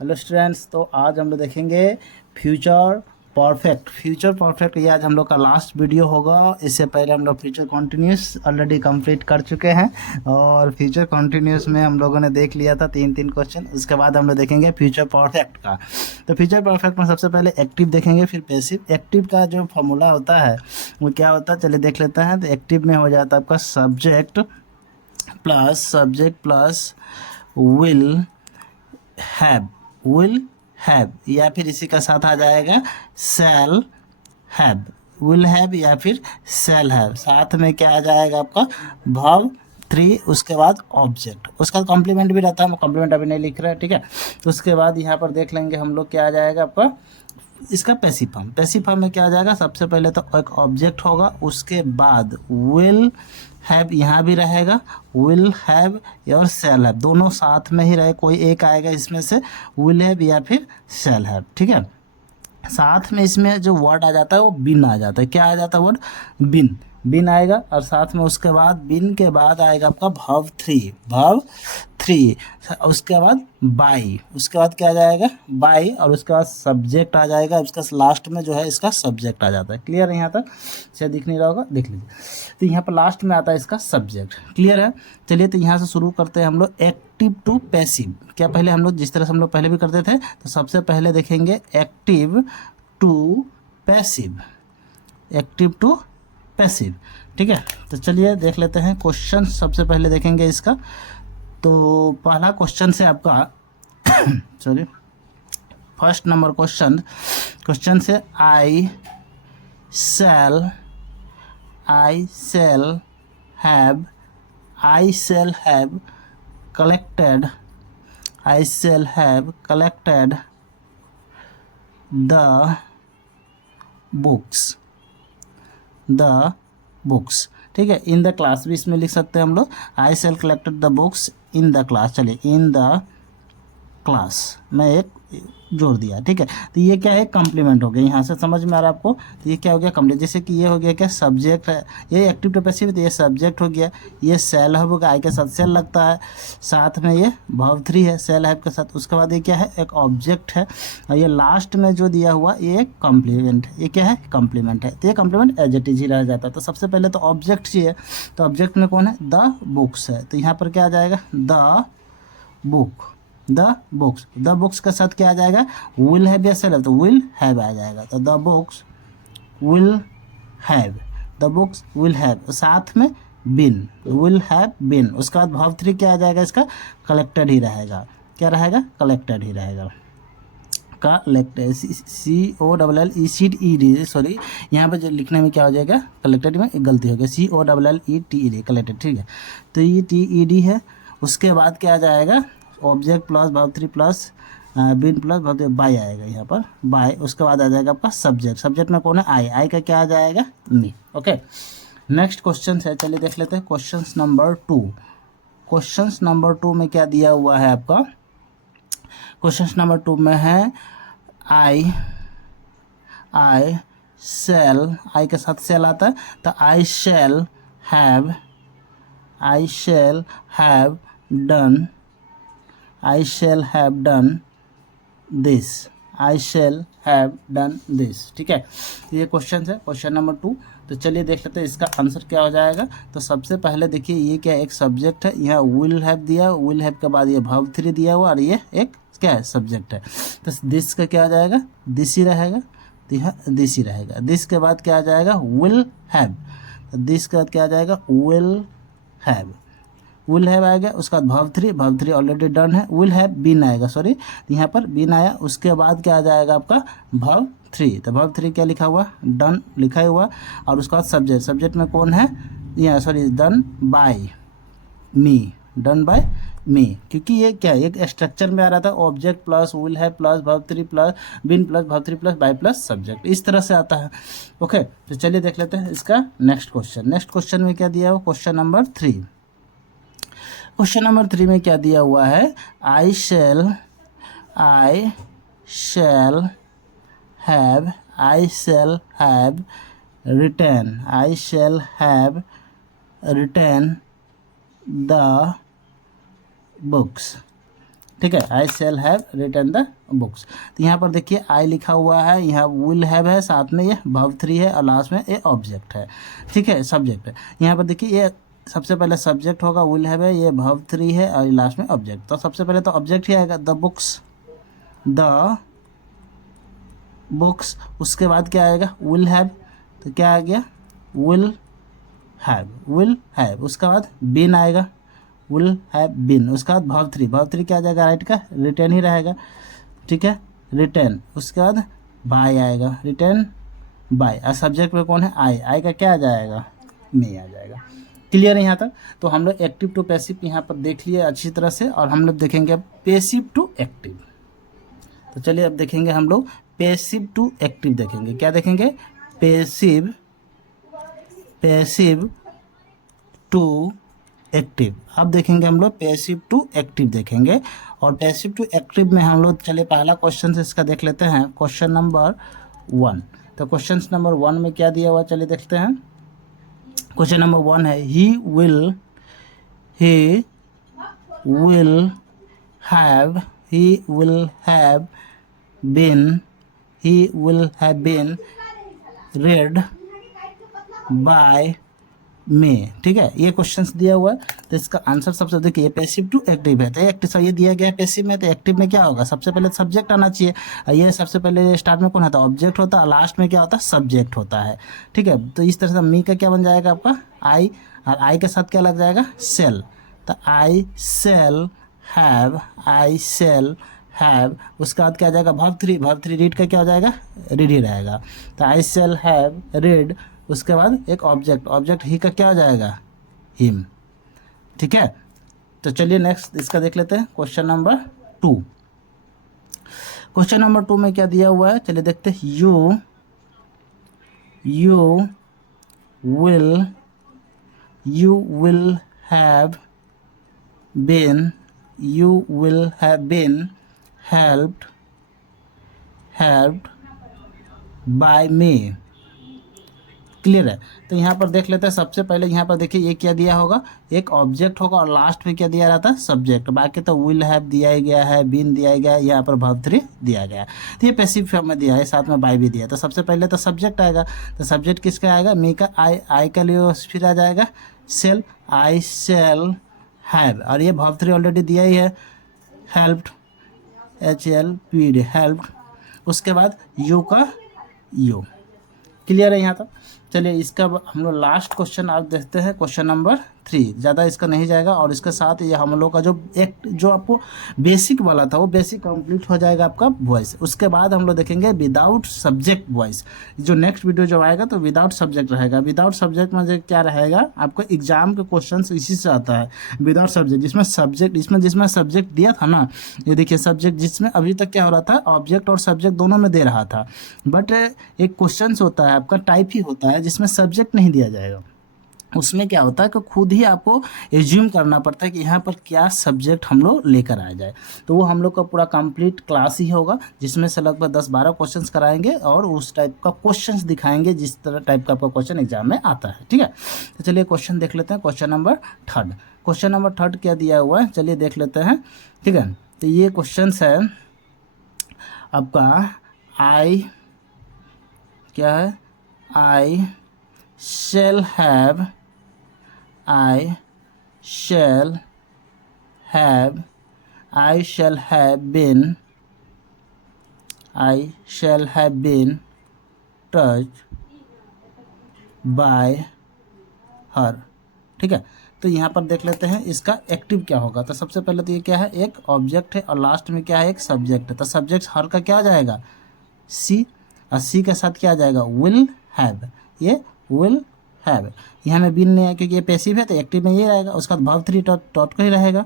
Hello students, तो आज हम लोग देखेंगे फ्यूचर परफेक्ट। फ्यूचर परफेक्ट ये आज हम लोग का लास्ट वीडियो होगा। इससे पहले हम लोग फ्यूचर कॉन्टिन्यूस ऑलरेडी कंप्लीट कर चुके हैं और फ्यूचर कॉन्टिन्यूस में हम लोगों ने देख लिया था तीन क्वेश्चन। उसके बाद हम लोग देखेंगे फ्यूचर परफेक्ट का। तो फ्यूचर परफेक्ट में सबसे पहले एक्टिव देखेंगे, फिर पैसिव। एक्टिव का जो फॉर्मूला होता है वो क्या होता है, चलिए देख लेते हैं। तो एक्टिव में हो जाता है आपका सब्जेक्ट प्लस विल हैव या फिर इसी का साथ आ जाएगा शैल हैव। विल हैव या फिर शैल हैव, साथ में क्या आ जाएगा आपका वर्ब 3, उसके बाद ऑब्जेक्ट। उसका कॉम्प्लीमेंट भी रहता है, हम कॉम्प्लीमेंट अभी नहीं लिख रहे हैं, ठीक है। तो उसके बाद यहाँ पर देख लेंगे हम लोग क्या आ जाएगा आपका इसका पैसिव फॉर्म। पैसिव फॉर्म में क्या आ जाएगा, सबसे पहले तो एक ऑब्जेक्ट होगा, उसके बाद विल हैव यहाँ भी रहेगा, विल हैव और शैल हैव दोनों साथ में ही रहे, कोई एक आएगा इसमें से, विल हैव या फिर शैल हैव, ठीक है। साथ में इसमें जो वर्ड आ जाता है वो बिन आ जाता है। क्या आ जाता है वर्ड? बिन आएगा। और साथ में उसके बाद बिन के बाद आएगा आपका वर्ब 3, उसके बाद बाई, उसके बाद क्या आ जाएगा बाई, और उसके बाद सब्जेक्ट आ जाएगा। उसका लास्ट में जो है इसका सब्जेक्ट आ जाता है। क्लियर है? यहाँ तक शायद दिख नहीं रहा होगा, देख लीजिए। तो यहाँ पर लास्ट में आता है इसका सब्जेक्ट। क्लियर है? चलिए तो यहाँ से शुरू करते हैं हम लोग एक्टिव टू पैसिव। क्या पहले हम लोग जिस तरह से हम लोग पहले भी करते थे, तो सबसे पहले देखेंगे active to passive, active to passive, ठीक है। तो चलिए देख लेते हैं क्वेश्चन। सबसे पहले देखेंगे इसका। तो पहला क्वेश्चन से आपका सॉरी, फर्स्ट नंबर क्वेश्चन से I shall have collected the books, ठीक है, इन द क्लास भी इसमें लिख सकते हैं हम लोग। I shall collected the books in the class. चलिए इन द क्लास में एक जोड़ दिया, ठीक है। तो ये क्या है, कॉम्प्लीमेंट हो गया। यहाँ से समझ में आ रहा है आपको? तो ये क्या हो गया, कॉम्प्लीमेंट। जैसे कि ये हो गया क्या, सब्जेक्ट है, ये एक्टिव टू पैसिव, तो ये सब्जेक्ट हो गया। ये शैल हैव होगा, आई के साथ शैल लगता है, साथ में ये वर्ब 3 है शैल हैव के साथ। उसके बाद ये क्या है, एक ऑब्जेक्ट है, और ये लास्ट में जो दिया हुआ ये एक कॉम्प्लीमेंट है। ये क्या है, कॉम्प्लीमेंट है। तो ये कॉम्प्लीमेंट एज इट इज ही रह जाता है। तो सबसे पहले तो ऑब्जेक्ट चाहिए, तो ऑब्जेक्ट में कौन है, द बुक्स है। तो यहाँ पर क्या आ जाएगा, द बुक्स के साथ क्या आ जाएगा, विल हैव या शैल हैव, तो विल हैव आ जाएगा। तो द बुक्स विल हैव, साथ में बिन, विल हैव बिन। उसके बाद वर्ब 3 क्या आ जाएगा, इसका कलेक्टेड ही रहेगा। क्या रहेगा, कलेक्टेड ही रहेगा। कलेक्टेड, COLLECTED, सॉरी यहाँ पर जो लिखने में क्या हो जाएगा, कलेक्टेड में एक गलती हो गई, COLLETED कलेक्टेड, ठीक है। तो ये TED है। उसके बाद क्या आ जाएगा, object plus verb 3 plus been plus verb by आएगा यहाँ पर, बाय। उसके बाद आ जाएगा आपका सब्जेक्ट में कौन है, आई का क्या आ जाएगा, मी। ओके, नेक्स्ट क्वेश्चन है, चलिए देख लेते हैं क्वेश्चन नंबर 2 में क्या दिया हुआ है आपका। क्वेश्चन नंबर 2 में है आई शैल, आई के साथ शैल आता है, तो आई शैल हैव डन दिस, ठीक है। ये क्वेश्चन है, क्वेश्चन नंबर 2। तो चलिए देख लेते हैं इसका आंसर क्या हो जाएगा। तो सबसे पहले देखिए ये क्या, एक सब्जेक्ट है, यहाँ विल हैव दिया, विल हैव के बाद ये वर्ब 3 दिया हुआ, और ये एक क्या है, सब्जेक्ट है। तो दिस का क्या आ जाएगा, दिस ही रहेगा। तो यहाँ दिस ही रहेगा। दिस के बाद क्या आ जाएगा, विल हैव। तो दिस के बाद क्या आ जाएगा, विल हैव आएगा। उसके बाद वर्ब 3 ऑलरेडी डन है। विल हैव बिन आएगा, सॉरी यहाँ पर बिन आया। उसके बाद क्या आ जाएगा आपका वर्ब 3। तो वर्ब 3 क्या लिखा हुआ, डन लिखा हुआ। और उसके बाद सब्जेक्ट में कौन है, यहाँ सॉरी डन बाय मी, क्योंकि ये क्या है, एक स्ट्रक्चर में आ रहा था, object plus will have plus verb 3 plus been plus verb 3 plus by plus subject, इस तरह से आता है। ओके, तो चलिए देख लेते हैं इसका नेक्स्ट क्वेश्चन में क्या दिया हुआ, क्वेश्चन नंबर 3 में क्या दिया हुआ है, I shall have return the books, ठीक है, I shall have written the books. तो यहाँ पर देखिए आई लिखा हुआ है, यहाँ विल हैव है, साथ में ये वर्ब 3 है और लास्ट में ये ऑब्जेक्ट है, ठीक है, सब्जेक्ट है। यहाँ पर देखिए ये सबसे पहले सब्जेक्ट होगा, विल हैव है, ये वर्ब 3 है और लास्ट में ऑब्जेक्ट। तो सबसे पहले तो ऑब्जेक्ट ही आएगा, द बुक्स, द बुक्स। उसके बाद क्या आएगा, विल हैव, तो क्या आ गया, विल हैव। उसके बाद बीन आएगा, विल हैव बीन। उसके बाद वर्ब 3 क्या आ जाएगा, राइट का रिटर्न ही रहेगा, ठीक है, रिटर्न। उसके बाद बाय आएगा, रिटर्न बाय। और सब्जेक्ट में कौन है, आई का क्या आ जाएगा, मे आ जाएगा। क्लियर है यहाँ तक। तो हम लोग एक्टिव टू पैसिव यहाँ पर देख लिए अच्छी तरह से, और हम लोग देखेंगे अब पैसिव टू एक्टिव। तो चलिए अब देखेंगे हम लोग पैसिव टू एक्टिव देखेंगे। क्या देखेंगे, पैसिव टू एक्टिव। अब देखेंगे हम लोग पैसिव टू एक्टिव देखेंगे। और पैसिव टू एक्टिव में हम लोग, चलिए पहला क्वेश्चन से इसका देख लेते हैं, क्वेश्चन नंबर 1। तो क्वेश्चन नंबर 1 में क्या दिया हुआ, चलिए देखते हैं। क्वेश्चन नंबर 1 है, he will have been read by में, ठीक है, ये क्वेश्चंस दिया हुआ है। तो इसका आंसर सबसे, देखिए ये पैसिव टू एक्टिव है, तो एक्टिव ये दिया गया है पैसिव में, तो एक्टिव में क्या होगा, सबसे पहले सब्जेक्ट आना चाहिए। ये सबसे पहले स्टार्ट में कौन होता है, ऑब्जेक्ट होता है, लास्ट में क्या होता है, सब्जेक्ट होता है, ठीक है। तो इस तरह से मी का क्या बन जाएगा आपका, आई, और आई के साथ क्या लग जाएगा, सेल। तो आई सेल हैव। उसके बाद क्या आ जाएगा, वर्ब 3 रीड का क्या हो जाएगा, रीड ही रहेगा। तो आई सेल हैव रीड। उसके बाद एक ऑब्जेक्ट ही का क्या हो जाएगा, हिम, ठीक है। तो चलिए नेक्स्ट इसका देख लेते हैं, क्वेश्चन नंबर 2। क्वेश्चन नंबर 2 में क्या दिया हुआ है, चलिए देखते हैं। You will have been helped by me. Clear है। तो यहाँ पर देख लेते हैं, सबसे पहले यहाँ पर देखिए ये क्या दिया होगा, एक ऑब्जेक्ट होगा और लास्ट में क्या दिया रहता है, सब्जेक्ट। बाकी तो विल हैव दिया ही गया है, बीन दिया गया है, यहाँ पर वर्ब 3 दिया गया है। तो ये पैसिव फॉर्म में दिया है, साथ में बाय भी दिया है। तो सबसे पहले तो सब्जेक्ट आएगा, तो सब्जेक्ट किसका आएगा, मी का। आई का लिए फिर आ जाएगा सेल, आई सेल हैव। और ये वर्ब 3 ऑलरेडी दिया ही है, हेल्प्ड, HLPD हेल्प्ड। उसके बाद यू का यू। क्लियर है यहाँ तक। चलिए इसका हम लोग लास्ट क्वेश्चन आप देखते हैं, क्वेश्चन नंबर 3। ज़्यादा इसका नहीं जाएगा, और इसके साथ ये हम लोग का जो आपको बेसिक वाला था वो बेसिक कंप्लीट हो जाएगा आपका वॉइस। उसके बाद हम लोग देखेंगे विदाउट सब्जेक्ट वॉइस। जो नेक्स्ट वीडियो जो आएगा तो विदाउट सब्जेक्ट रहेगा। विदाउट सब्जेक्ट में क्या रहेगा, आपको एग्जाम के क्वेश्चन इसी से आता है, विदाउट सब्जेक्ट। जिसमें सब्जेक्ट दिया था ना, ये देखिए सब्जेक्ट, जिसमें अभी तक क्या हो रहा था, ऑब्जेक्ट और सब्जेक्ट दोनों में दे रहा था। बट एक क्वेश्चन होता है आपका, टाइप ही होता है, जिसमें सब्जेक्ट नहीं दिया जाएगा। उसमें क्या होता है कि खुद ही आपको एज्यूम करना पड़ता है कि यहाँ पर क्या सब्जेक्ट हम लोग लेकर आ जाए। तो वो हम लोग का पूरा कंप्लीट क्लास ही होगा, जिसमें से लगभग 10-12 क्वेश्चंस कराएंगे और उस टाइप का क्वेश्चंस दिखाएंगे जिस तरह टाइप का आपका क्वेश्चन एग्जाम में आता है, ठीक है। तो चलिए क्वेश्चन देख लेते हैं, क्वेश्चन नंबर 3। क्वेश्चन नंबर 3 क्या दिया हुआ है, चलिए देख लेते हैं, ठीक है। तो ये क्वेश्चन है आपका, आई क्या है, I shall have been touched by her, ठीक है। तो यहाँ पर देख लेते हैं इसका एक्टिव क्या होगा। तो सबसे पहले तो ये क्या है, एक ऑब्जेक्ट है और लास्ट में क्या है, एक सब्जेक्ट है। तो सब्जेक्ट हर का क्या आ जाएगा, सी, और सी के साथ क्या आ जाएगा, विल हैव। ये विल हैव, यहाँ में बिन नहीं है क्योंकि ये पैसिव है, तो एक्टिव में ये रहेगा। उसके बाद वर्ब 3 डॉट का ही रहेगा,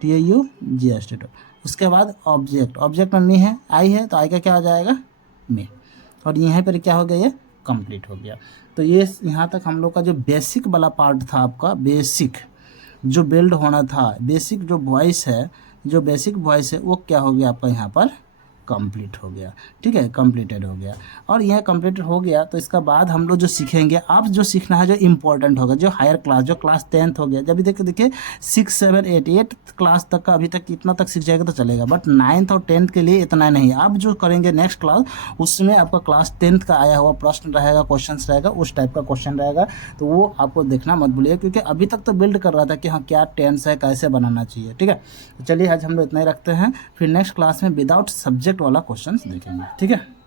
TAUGST। उसके बाद ऑब्जेक्ट में मी है, आई है, तो आई का क्या हो जाएगा, मी। और यहाँ पर क्या हो गया, ये कंप्लीट हो गया। तो ये यहाँ तक हम लोग का जो बेसिक वाला पार्ट था आपका, बेसिक जो बिल्ड होना था, बेसिक जो वॉइस है, वो क्या हो गया आपका यहाँ पर कंप्लीट हो गया। ठीक है, कंप्लीटेड हो गया। और यह कंप्लीटेड हो गया तो इसका बाद हम लोग जो सीखेंगे, अब जो सीखना है जो इम्पोर्टेंट होगा, जो हायर क्लास, जो क्लास 10th हो गया, जब भी देखिए 6 7 8 क्लास तक का अभी तक इतना तक सीख जाएगा तो चलेगा, बट 9th और 10th के लिए इतना नहीं। अब जो करेंगे नेक्स्ट क्लास, उसमें आपका क्लास 10th का आया हुआ प्रश्न रहेगा, क्वेश्चन रहेगा, उस टाइप का क्वेश्चन रहेगा, तो वो आपको देखना मत भूलिए, क्योंकि अभी तक तो बिल्ड कर रहा था कि हाँ क्या टेंस है, कैसे बनाना चाहिए। ठीक है, तो चलिए आज हम लोग इतना ही रखते हैं, फिर नेक्स्ट क्लास में विदाउट सब्जेक्ट वाला क्वेश्चन देखेंगे। ठीक है।